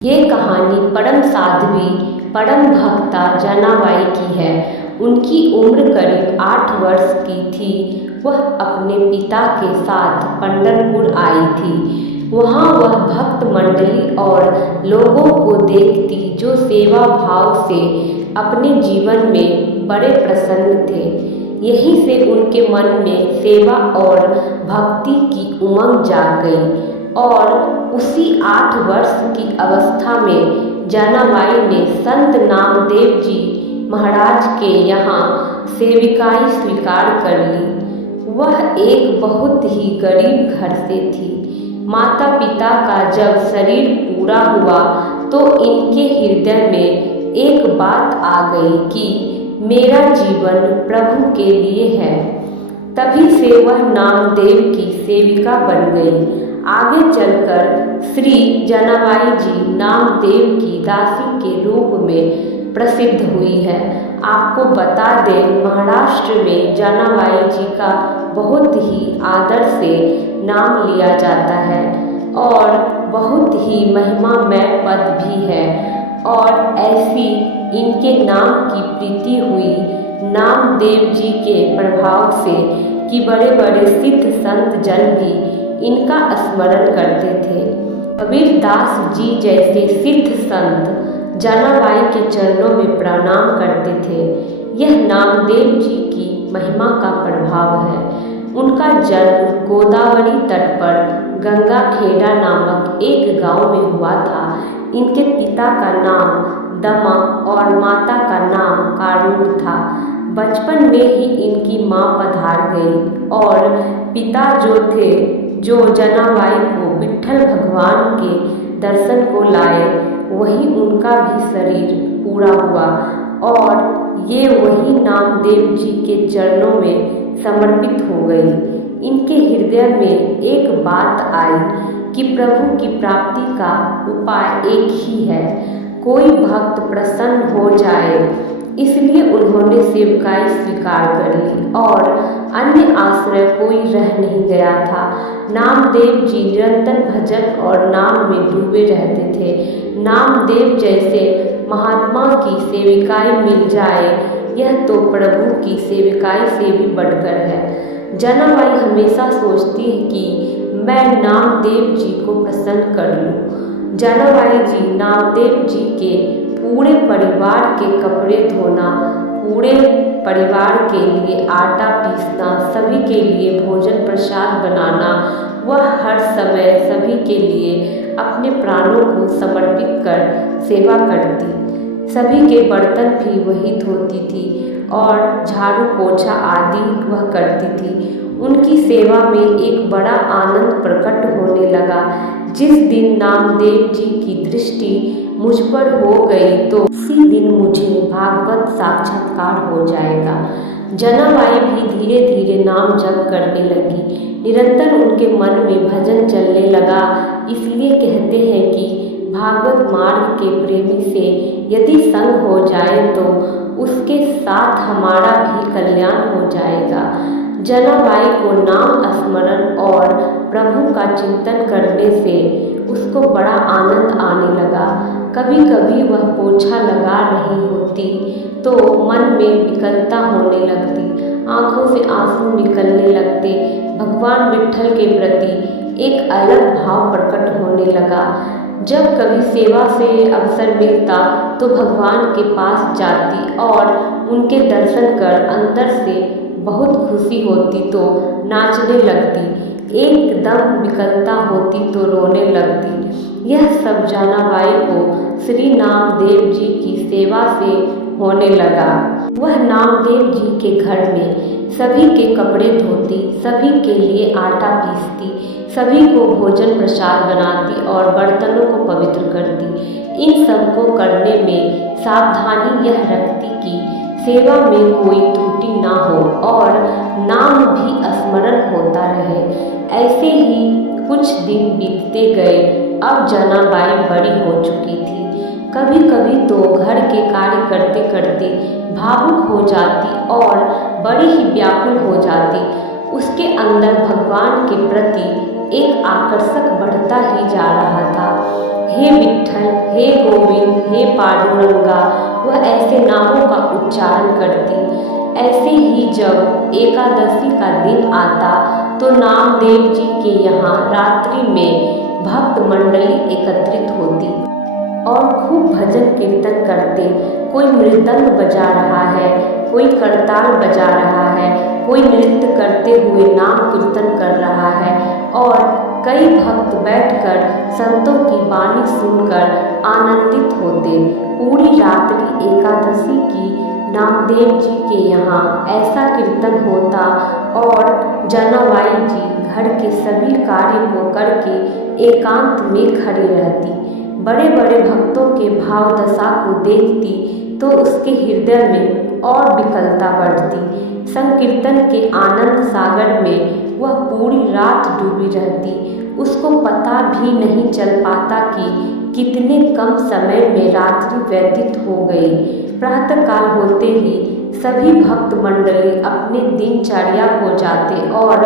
ये कहानी परम साध्वी परम भक्ता जनाबाई की है। उनकी उम्र करीब 8 वर्ष की थी। वह अपने पिता के साथ पंढरपुर आई थी। वहाँ वह भक्त मंडली और लोगों को देखती जो सेवा भाव से अपने जीवन में बड़े प्रसन्न थे। यहीं से उनके मन में सेवा और भक्ति की उमंग जाग गई और उसी 8 वर्ष की अवस्था में जनाबाई ने संत नामदेव जी महाराज के यहाँ सेविकाई स्वीकार कर ली। वह एक बहुत ही गरीब घर से थी। माता पिता का जब शरीर पूरा हुआ तो इनके हृदय में एक बात आ गई कि मेरा जीवन प्रभु के लिए है। तभी से वह नामदेव की सेविका बन गई। आगे चलकर श्री जनाबाई जी नामदेव की दासी के रूप में प्रसिद्ध हुई है। आपको बता दें, महाराष्ट्र में जनाबाई जी का बहुत ही आदर से नाम लिया जाता है और बहुत ही महिमामय पद भी है। और ऐसी इनके नाम की प्रीति हुई नामदेव जी के प्रभाव से कि बड़े बड़े सिद्ध संत जन भी इनका स्मरण करते थे। कबीरदास जी जैसे सिद्ध संत जनाबाई के चरणों में प्रणाम करते थे। यह नामदेव जी की महिमा का प्रभाव है। उनका जन्म गोदावरी तट पर गंगा खेड़ा नामक एक गांव में हुआ था। इनके पिता का नाम दमा और माता का नाम कारुण था। बचपन में ही इनकी माँ पधार गई और पिता जो जनाबाई को विट्ठल भगवान के दर्शन को लाए, वही उनका भी शरीर पूरा हुआ और ये वही नामदेव जी के चरणों में समर्पित हो गई। इनके हृदय में एक बात आई कि प्रभु की प्राप्ति का उपाय एक ही है, कोई भक्त प्रसन्न हो जाए। इसलिए उन्होंने सेवकाई स्वीकार कर ली और अन्य आश्रय कोई रह नहीं गया था। नामदेव जी निरंतर भजन और नाम में डूबे रहते थे। नामदेव जैसे महात्मा की सेविकाई मिल जाए, यह तो प्रभु की सेविकाई से भी बढ़कर है। जनाबाई हमेशा सोचती है कि मैं नामदेव जी को प्रसन्न कर लूँ। जनाबाई जी नामदेव जी के पूरे परिवार के कपड़े धोना, पूरे परिवार के लिए आटा पीसना, सभी के लिए भोजन प्रसाद बनाना, वह हर समय सभी के लिए अपने प्राणों को समर्पित कर सेवा करती। सभी के बर्तन भी वही धोती थी और झाड़ू पोछा आदि वह करती थी। उनकी सेवा में एक बड़ा आनंद प्रकट होने लगा। जिस दिन नामदेव जी की दृष्टि मुझ पर हो गई तो उसी दिन मुझे भागवत साक्षात्कार हो जाएगा। जनाबाई भी धीरे धीरे नाम जप करने लगी। निरंतर उनके मन में भजन चलने लगा। इसलिए कहते हैं कि भागवत मार्ग के प्रेमी से यदि संग हो जाए तो उसके साथ हमारा भी कल्याण हो जाएगा। जनाबाई को नाम स्मरण और प्रभु का चिंतन करने से उसको बड़ा आनंद आने लगा। कभी कभी वह पोछा लगा रही होती तो मन में विकलता होने लगती, आंखों से आंसू निकलने लगते। भगवान विट्ठल के प्रति एक अलग भाव प्रकट होने लगा। जब कभी सेवा से अवसर मिलता तो भगवान के पास जाती और उनके दर्शन कर अंदर से बहुत खुशी होती तो नाचने लगती, एकदम विकलता होती तो रोने लगती। यह सब जनाबाई को श्री नामदेव जी की सेवा से होने लगा। वह नामदेव जी के घर में सभी के कपड़े धोती, सभी के लिए आटा पीसती, सभी को भोजन प्रसाद बनाती और बर्तनों को पवित्र करती। इन सब को करने में सावधानी यह रखती कि सेवा में कोई त्रुटि ना हो और नाम भी स्मरण होता रहे। ऐसे ही कुछ दिन बीतते गए। अब जनाबाई बड़ी हो चुकी थी। कभी कभी तो घर के कार्य करते करते भावुक हो जाती और बड़ी ही व्याकुल हो जाती। उसके अंदर भगवान के प्रति एक आकर्षक बढ़ता ही जा रहा था। हे विट्ठल, हे गोविंद, हे पांडुरंगा, वह ऐसे नामों का उच्चारण करती। ऐसे ही जब एकादशी का दिन आता तो नामदेव जी के यहाँ रात्रि में भक्त मंडली एकत्रित होती और खूब भजन कीर्तन करते। कोई मृदंग बजा रहा है, कोई करताल बजा रहा है, कोई नृत्य करते हुए नाम कीर्तन कर रहा है और कई भक्त बैठकर संतों की वाणी सुनकर आनंदित होते। पूरी रात्रि एकादशी की नामदेव जी के यहाँ ऐसा कीर्तन होता और जनाबाई जी घर के सभी कार्य को करके एकांत में खड़ी रहती। बड़े बड़े भक्तों के भाव दशा को देखती तो उसके हृदय में और विकलता बढ़ती। संकीर्तन के आनंद सागर में वह पूरी रात डूबी रहती। उसको पता भी नहीं चल पाता कि कितने कम समय में रात्रि व्यतीत हो गई। प्रातःकाल होते ही सभी भक्त मंडली अपने दिनचर्या को जाते और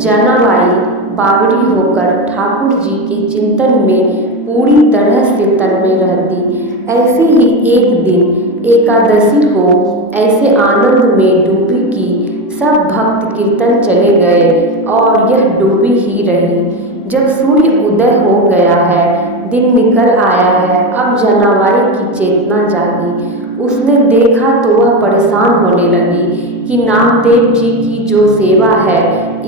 जनाबाई बावड़ी होकर ठाकुर जी के चिंतन में पूरी तरह से तन्मय रहती। ऐसे ही एक दिन एकादशी को ऐसे आनंद में डूबी कि सब भक्त कीर्तन चले गए और यह डूबी ही रही। जब सूर्य उदय हो गया है, दिन निकल आया है, अब जनाबाई की चेतना जागी। उसने देखा तो वह परेशान होने लगी कि नामदेव जी की जो सेवा है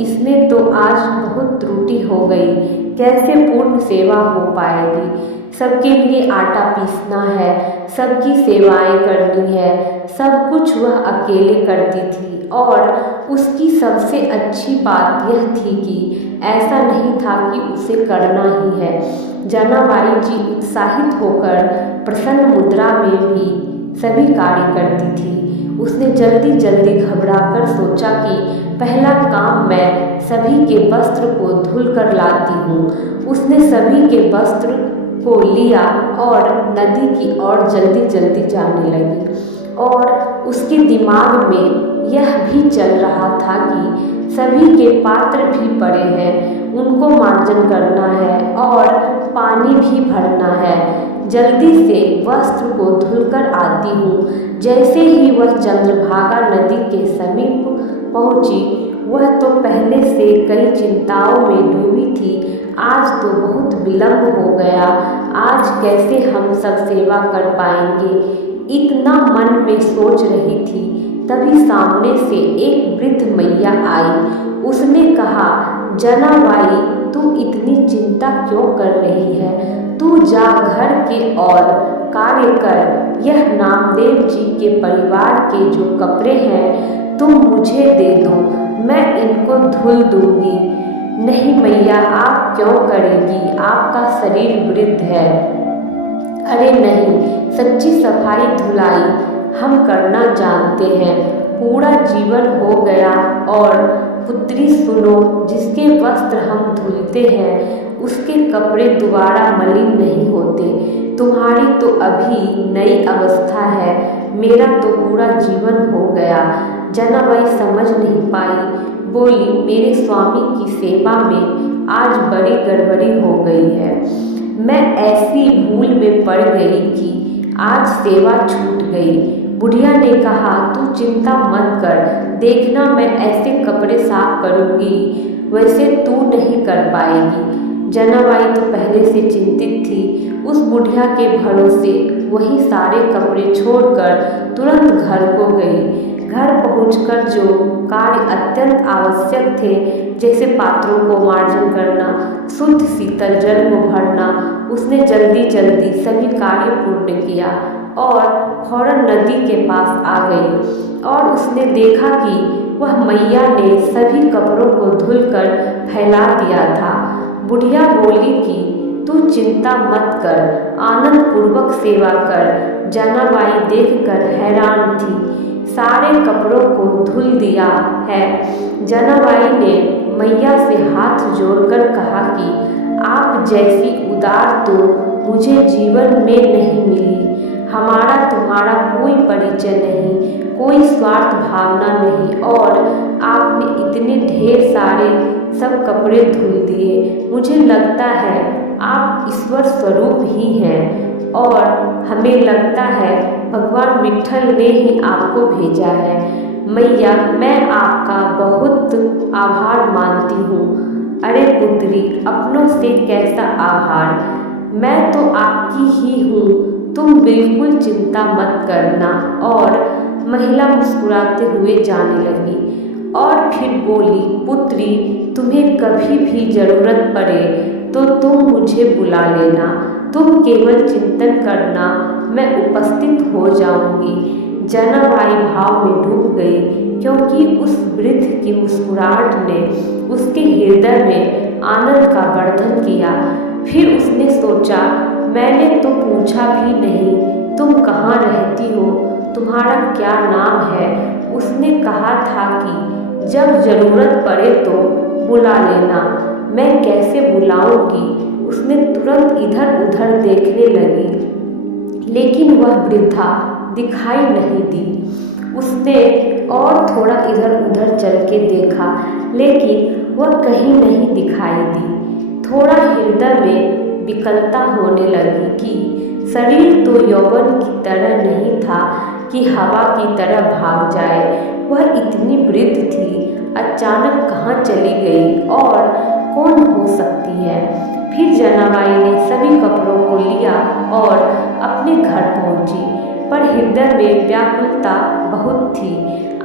इसमें तो आज बहुत त्रुटि हो गई, कैसे पूर्ण सेवा हो पाएगी। सबके लिए आटा पीसना है, सबकी सेवाएं करनी है, सब कुछ वह अकेले करती थी और उसकी सबसे अच्छी बात यह थी कि ऐसा नहीं था कि उसे करना ही है। जनाबाई जी उत्साहित होकर प्रसन्न मुद्रा में भी सभी कार्य करती थी। उसने जल्दी जल्दी घबराकर सोचा कि पहला काम मैं सभी के वस्त्र को धुल कर लाती हूँ। उसने सभी के वस्त्र को लिया और नदी की ओर जल्दी जल्दी जाने लगी और उसके दिमाग में यह भी चल रहा था कि सभी के पात्र भी पड़े हैं, उनको मार्जन करना है और पानी भी भरना है। जल्दी से वस्त्र को धुलकर आती हूँ। जैसे ही वह चंद्रभागा नदी के समीप पहुँची, वह तो पहले से कई चिंताओं में डूबी थी। आज तो बहुत विलंब हो गया, आज कैसे हम सब सेवा कर पाएंगे, इतना मन में सोच रही थी। तभी सामने से एक वृद्ध मैया आई। उसने कहा, जनाबाई, तू इतनी चिंता क्यों कर रही है? तू जा घर के और कार्य कर। यह नामदेव जी के परिवार के जो कपड़े हैं तुम मुझे दे दो, मैं इनको धुल दूंगी। नहीं मैया, आप क्यों करेगी, आपका शरीर वृद्ध है। अरे नहीं, सच्ची सफाई धुलाई हम करना जानते हैं। पूरा जीवन हो गया और पुत्री सुनो, जिसके वस्त्र हम धुलते हैं उसके कपड़े दोबारा मलिन नहीं होते। तुम्हारी तो अभी नई अवस्था है, मेरा तो पूरा जीवन हो गया। जनाबाई समझ नहीं पाई, बोली, मेरे स्वामी की सेवा में आज बड़ी गड़बड़ी हो गई है। मैं ऐसी भूल में पड़ गई कि आज सेवा छूट गई। बुढ़िया ने कहा, तू चिंता मत कर, देखना मैं ऐसे कपड़े साफ करूँगी, वैसे तू नहीं कर पाएगी। जनाबाई तो पहले से चिंतित थी। उस बुढ़िया के भरोसे वही सारे कपड़े छोड़कर तुरंत घर को गई। घर पहुंचकर जो कार्य अत्यंत आवश्यक थे, जैसे पात्रों को मार्जन करना, शुद्ध शीतल जल को भरना, उसने जल्दी जल्दी सभी कार्य पूर्ण किया और फौरन नदी के पास आ गई और उसने देखा कि वह मैया ने सभी कपड़ों को धुलकर फैला दिया था। बुढ़िया बोली कि तू चिंता मत कर, आनंद पूर्वक सेवा कर। जनाबाई देखकर हैरान थी। सारे कपड़ों को धुल दिया है। जनाबाई ने मैया से हाथ जोड़कर कहा कि आप जैसी उदार तो मुझे जीवन में नहीं मिली। हमारा तुम्हारा कोई परिचय नहीं, कोई स्वार्थ भावना नहीं और आपने इतने ढेर सारे सब कपड़े धुल दिए। मुझे लगता है आप ईश्वर स्वरूप ही हैं और हमें लगता है भगवान विट्ठल ने ही आपको भेजा है। मैया, मैं आपका बहुत आभार मानती हूँ। अरे पुत्री, अपनों से कैसा आभार, मैं तो आपकी ही हूँ, तुम बिल्कुल चिंता मत करना। और महिला मुस्कुराते हुए जाने लगी और फिर बोली, पुत्री, तुम्हें कभी भी ज़रूरत पड़े तो तुम मुझे बुला लेना, तुम केवल चिंतन करना, मैं उपस्थित हो जाऊंगी। जनाबाई भाव में डूब गई, क्योंकि उस वृद्ध की मुस्कुराहट ने उसके हृदय में आनंद का वर्धन किया। फिर उसने सोचा, मैंने तो पूछा भी नहीं, तुम कहाँ रहती हो, तुम्हारा क्या नाम है? उसने कहा था कि जब ज़रूरत पड़े तो बुला लेना, मैं कैसे बुलाऊंगी? उसने तुरंत इधर उधर देखने लगी, लेकिन वह वृद्धा दिखाई नहीं दी। उसने और थोड़ा इधर उधर चल के देखा, लेकिन वह कहीं नहीं दिखाई दी। थोड़ा हृदय में विकलता होने लगी कि शरीर तो यौवन की तरह नहीं था कि हवा की तरह भाग जाए। वह इतनी वृद्ध थी, अचानक कहाँ चली गई और कौन हो सकती है? फिर जनाबाई ने सभी कपड़ों को लिया और अपने घर पहुंची, पर हृदय में व्याकुलता बहुत थी।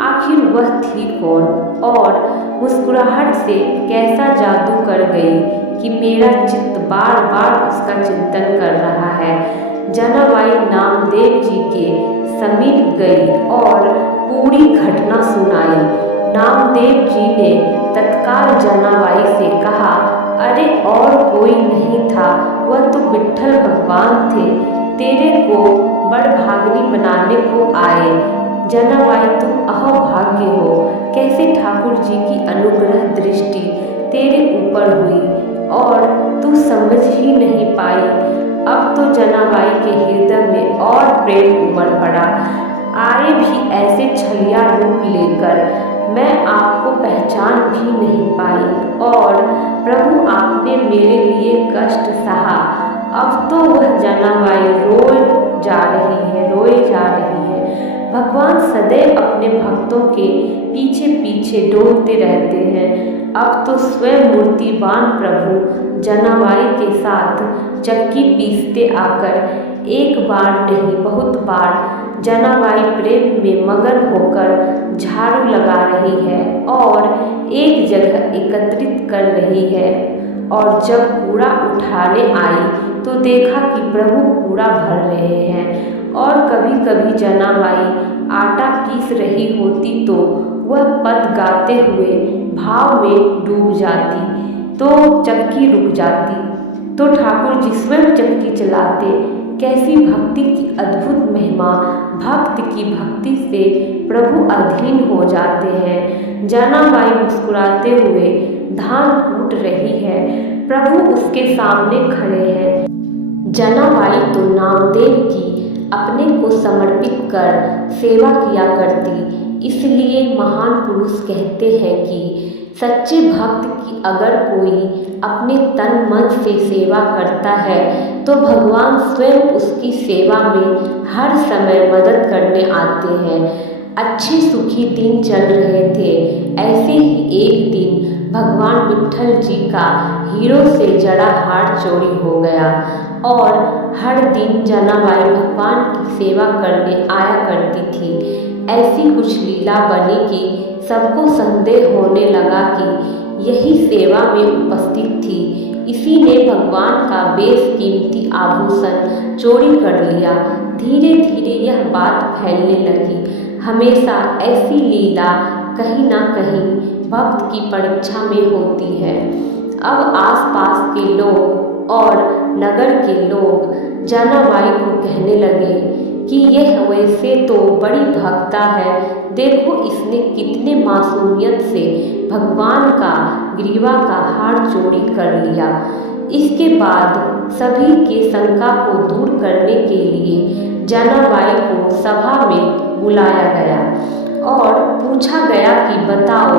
आखिर वह थी कौन और मुस्कुराहट से कैसा जादू कर गई कि मेरा चित्त बार बार उसका चिंतन कर रहा है। जनाबाई नामदेव जी के समीप गई और पूरी घटना सुनाई। नामदेव जी ने तत्काल जनाबाई से कहा, अरे और कोई नहीं था, वह तो विट्ठल भगवान थे, तेरे को बड़भागिनी बनाने को आए। जनाबाई, तुम अहोभाग्य हो, कैसे ठाकुर जी की अनुग्रह दृष्टि तेरे ऊपर हुई और तू समझ ही नहीं पाई। अब तो जनाबाई के हृदय में और प्रेम उमड़ पड़ा। आए भी ऐसे छलिया रूप लेकर, मैं आपको पहचान भी नहीं पाई और प्रभु आपने मेरे लिए कष्ट सहा। अब तो वह जनाबाई रोए जा रही है। भगवान सदैव अपने भक्तों के पीछे पीछे डोलते रहते हैं। अब तो स्वयं मूर्तिवान प्रभु जनाबाई के साथ चक्की पीसते आकर एक बार नहीं बहुत बार जनाबाई प्रेम में मगन होकर झाड़ू लगा रही है और एक जगह एकत्रित कर रही है। और जब कूड़ा उठाने आई तो देखा कि प्रभु कूड़ा भर रहे हैं। और कभी कभी जनाबाई आटा पीस रही होती तो वह पद गाते हुए भाव में डूब जाती, तो चक्की रुक जाती, तो ठाकुर जी स्वयं चक्की चलाते। कैसी भक्ति की अद्भुत महिमा! भक्त की भक्ति से प्रभु अधीन हो जाते हैं। जनाबाई मुस्कुराते हुए धान कूट रही है, प्रभु उसके सामने खड़े हैं। जनाबाई तो नामदेव की अपने को समर्पित कर सेवा किया करती। इसलिए महान पुरुष कहते हैं कि सच्चे भक्त की अगर कोई अपने तन मन से सेवा करता है तो भगवान स्वयं उसकी सेवा में हर समय मदद करने आते हैं। अच्छे सुखी दिन चल रहे थे। ऐसे ही एक दिन भगवान विट्ठल जी का हीरो से जड़ा हार चोरी हो गया और हर दिन जनाबाई भगवान की सेवा करने आया करती थी। ऐसी कुछ लीला बनी कि सबको संदेह होने लगा कि यही सेवा में उपस्थित थी, इसी ने भगवान का बेशकीमती आभूषण चोरी कर लिया। धीरे धीरे यह बात फैलने लगी। हमेशा ऐसी लीला कहीं ना कहीं भक्त की परीक्षा में होती है। अब आसपास के लोग और नगर के लोग जनाबाई को कहने लगे कि यह वैसे तो बड़ी भक्ता है, देखो इसने कितने मासूमियत से भगवान का ग्रीवा का हार चोरी कर लिया। इसके बाद सभी के शंका को दूर करने के लिए जनाबाई को सभा में बुलाया गया और पूछा गया कि बताओ,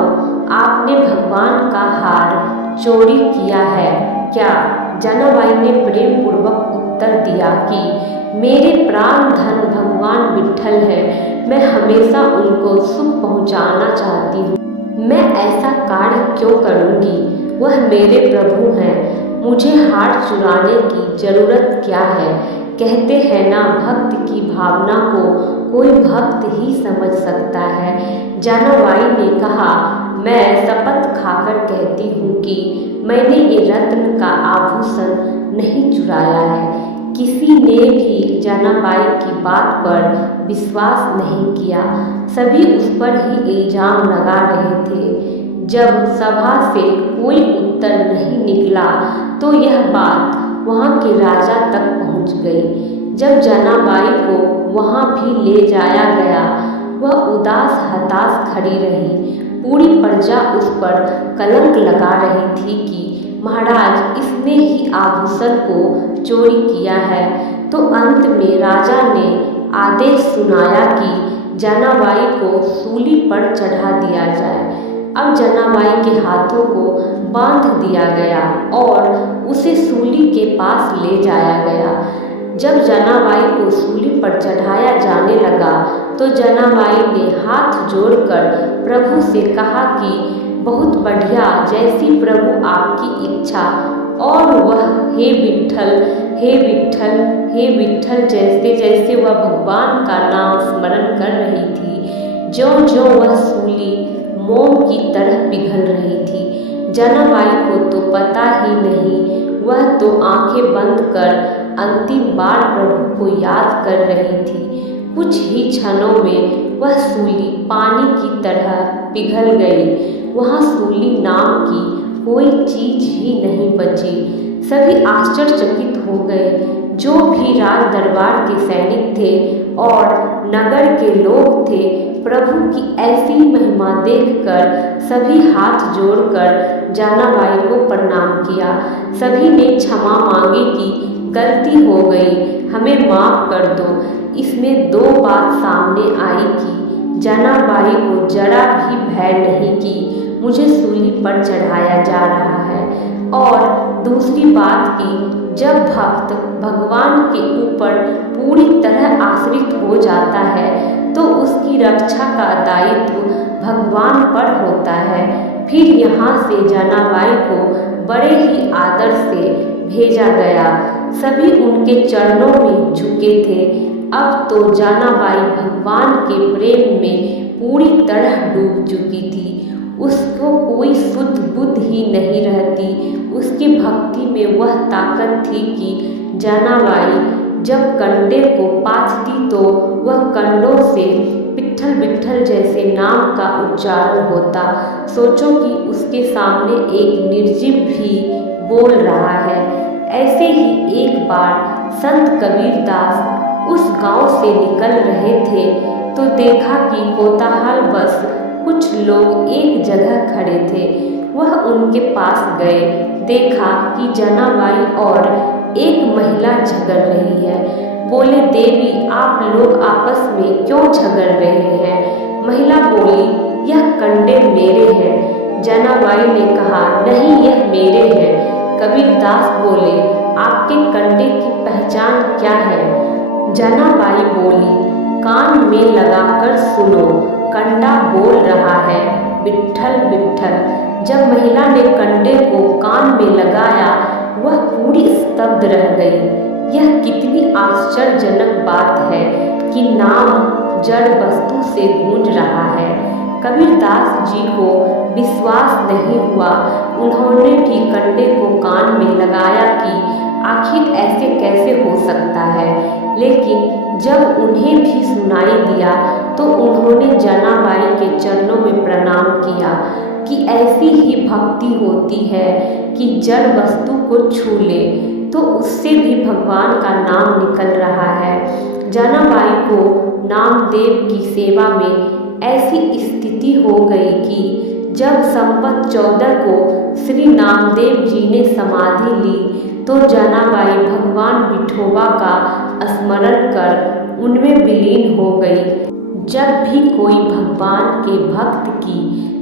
आपने भगवान का हार चोरी किया है क्या? जनाबाई ने प्रेम पूर्वक उत्तर दिया कि मेरे प्राण धन भगवान विट्ठल है, मैं हमेशा उनको सुख पहुंचाना चाहती हूँ। मैं ऐसा कार्य क्यों करूँगी? वह मेरे प्रभु हैं, मुझे हार चुराने की जरूरत क्या है? कहते हैं ना, भक्त की भावना को कोई भक्त ही समझ सकता है। जनाबाई ने कहा, मैं शपथ खाकर कहती हूँ कि मैंने ये रत्न का आभूषण नहीं चुराया है। किसी ने भी जनाबाई की बात पर विश्वास नहीं किया, सभी उस पर ही इल्जाम लगा रहे थे। जब सभा से कोई उत्तर नहीं निकला तो यह बात वहाँ के राजा तक पहुँच गई। जब जनाबाई को वहाँ भी ले जाया गया, वह उदास हताश खड़ी रही। पूरी प्रजा उस पर कलंक लगा रही थी कि महाराज, इसने ही आभूषण को चोरी किया है। तो अंत में राजा ने आदेश सुनाया कि जनाबाई को सूली पर चढ़ा दिया जाए। अब जनाबाई के हाथों को बांध दिया गया और उसे सूली के पास ले जाया गया। जब जनाबाई को सूली पर चढ़ाया जाने लगा तो जनाबाई ने हाथ जोड़कर प्रभु से कहा कि बहुत बढ़िया, जैसी प्रभु आपकी इच्छा। और वह हे विट्ठल, हे विट्ठल, हे विट्ठल जैसे जैसे वह भगवान का नाम स्मरण कर रही थी, ज्यों ज्यों वह सूली मोम की तरह पिघल रही थी। जनाबाई को तो पता ही नहीं, वह तो आंखें बंद कर अंतिम बार प्रभु को याद कर रही थी। कुछ ही क्षणों में वह सूली पानी की तरह पिघल गई। वहाँ सूली नाम की कोई चीज ही नहीं बची। सभी आश्चर्यचकित हो गए। जो भी राज दरबार के सैनिक थे और नगर के लोग थे, प्रभु की ऐसी महिमा देखकर सभी हाथ जोड़कर जनाबाई को प्रणाम किया। सभी ने क्षमा मांगी कि गलती हो गई, हमें माफ़ कर दो। इसमें दो बात सामने आई कि जनाबाई को जरा भी भय नहीं कि मुझे सूली पर चढ़ाया जा रहा है, और दूसरी बात कि जब भक्त भगवान के ऊपर पूरी तरह आश्रित हो जाता है तो उसकी रक्षा का दायित्व भगवान पर होता है। फिर यहाँ से जनाबाई को बड़े ही आदर से भेजा गया। सभी उनके चरणों में झुके थे। अब तो जनाबाई भगवान के प्रेम में पूरी तरह डूब चुकी थी। उसको कोई शुद्ध बुद्ध ही नहीं रहती। उसकी भक्ति में वह ताकत थी कि जनाबाई जब कंडे को पाथती तो वह कंडों से विट्ठल विट्ठल जैसे नाम का उच्चारण होता। सोचो कि उसके सामने एक निर्जीव भी बोल रहा है। ऐसे ही एक बार संत कबीरदास उस गांव से निकल रहे थे तो देखा कि कोताहल बस कुछ लोग एक जगह खड़े थे। वह उनके पास गए, देखा कि जनाबाई और एक महिला झगड़ रही है। बोले, देवी, आप लोग आपस में क्यों झगड़ रहे हैं? महिला बोली, यह कंडे मेरे हैं। जनाबाई ने कहा, नहीं, यह मेरे हैं। कबीरदास बोले, आपके कंडे की पहचान क्या है? जनाबाई बोली, कान में लगाकर सुनो, कंडा बोल रहा है, विट्ठल विट्ठल। जब महिला ने कंडे को कान में लगाया, वह पूरी स्तब्ध रह गई। यह कितनी आश्चर्यजनक बात है कि नाम जड़ वस्तु से गूंज रहा है। कबीरदास जी को विश्वास नहीं हुआ। उन्होंने भी कंडे को कान में लगाया कि आखिर ऐसे कैसे हो सकता है, लेकिन जब उन्हें भी सुनाई दिया तो उन्होंने जनाबाई के चरणों में प्रणाम किया कि ऐसी ही भक्ति होती है कि जड़ वस्तु को छू ले तो उससे भी भगवान का नाम निकल रहा है। जनाबाई को नामदेव की सेवा में ऐसी स्थिति हो गई कि जब संवत 14 को श्री नामदेव जी ने समाधि ली तो जनाबाई भगवान विठोबा का स्मरण कर उनमें विलीन हो गई। जब भी कोई भगवान के भक्त की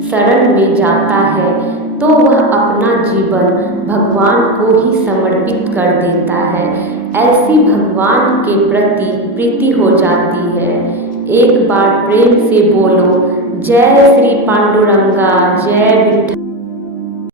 शरण में जाता है तो वह अपना जीवन भगवान को ही समर्पित कर देता है। ऐसी भगवान के प्रति प्रीति हो जाती है। एक बार प्रेम से बोलो, जय श्री पांडुरंग